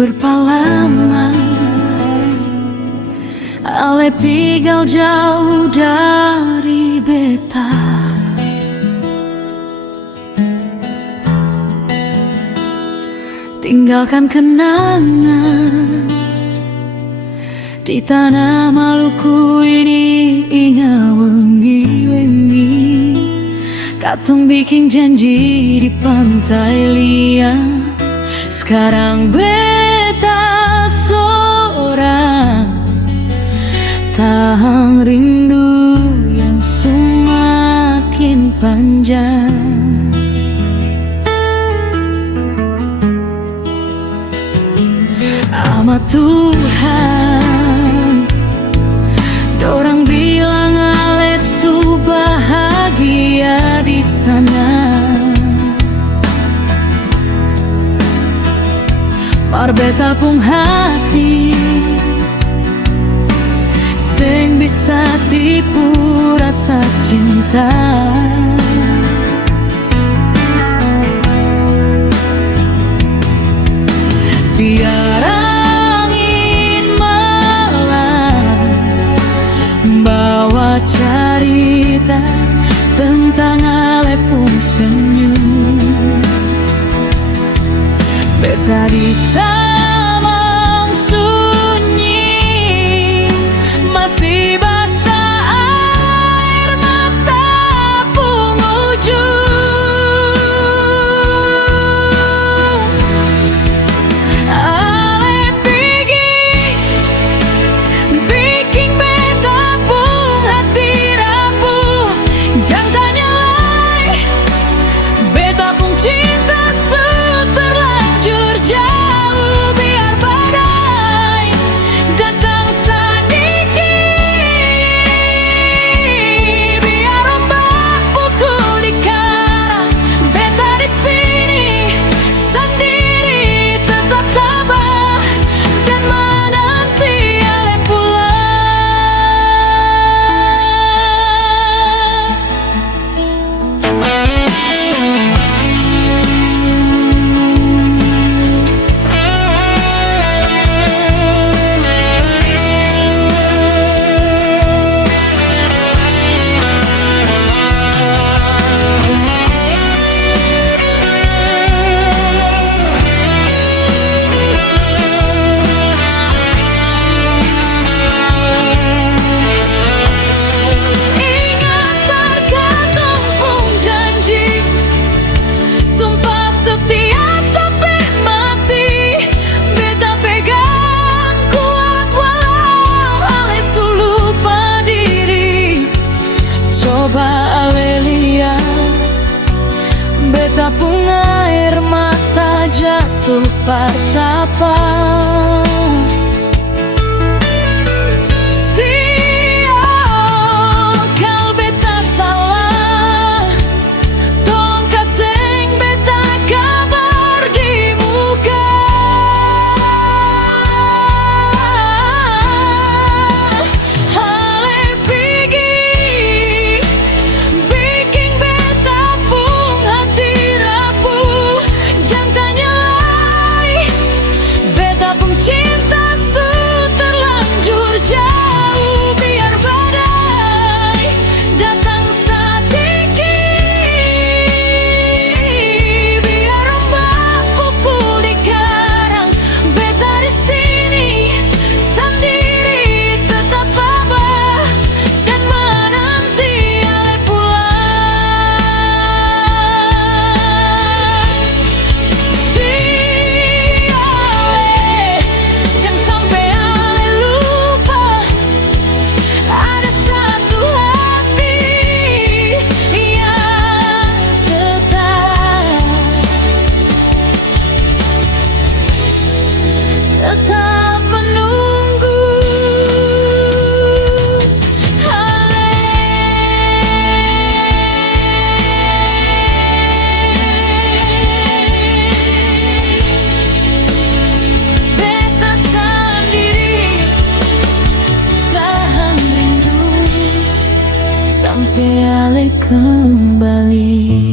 berpalaman, ale pigal jauh dari beta. Tinggalkan kenangan di tanah Maluku ini, ingat wengi-wengi katong bikin janji di pantai liang. Sekarang beta seorang tahan rindu yang semakin panjang. Amat Tuhan, dorang bilang Alesu bahagia di sana. Mar beta pung hati seng bisa tipu rasa cinta. Biar angin malam bawa cerita tentang Ale pung senyum. Beta di taman sunyi masih basah air mata pung ujung. Ale pigi bikin beta pung hati rapuh. Jangan tanya lagi, beta pung cinta terlanjur jauh. Biar badai datang sedikit, biar ombak pukul di karang, beta di sini sendiri tetap tabah dan menanti Ale beta pung air mata jatuh pas sapa. Sial kal beta salah, tolong kasih beta kabar di muka. Ale pigi bikin beta pung hati rapuh. Jangan tanya lagi, beta pung cinta terlanjur jauh. Biar badai datang sedikit, biar ombak pukul di karang, beta di sini sendiri tetap tabah dan menanti Ale pulang. Si Ale, jangan sampai Ale lupa, ada satu hati yang tetap menunggu. Beta sendiri tahan rindu sampai Ale kembali.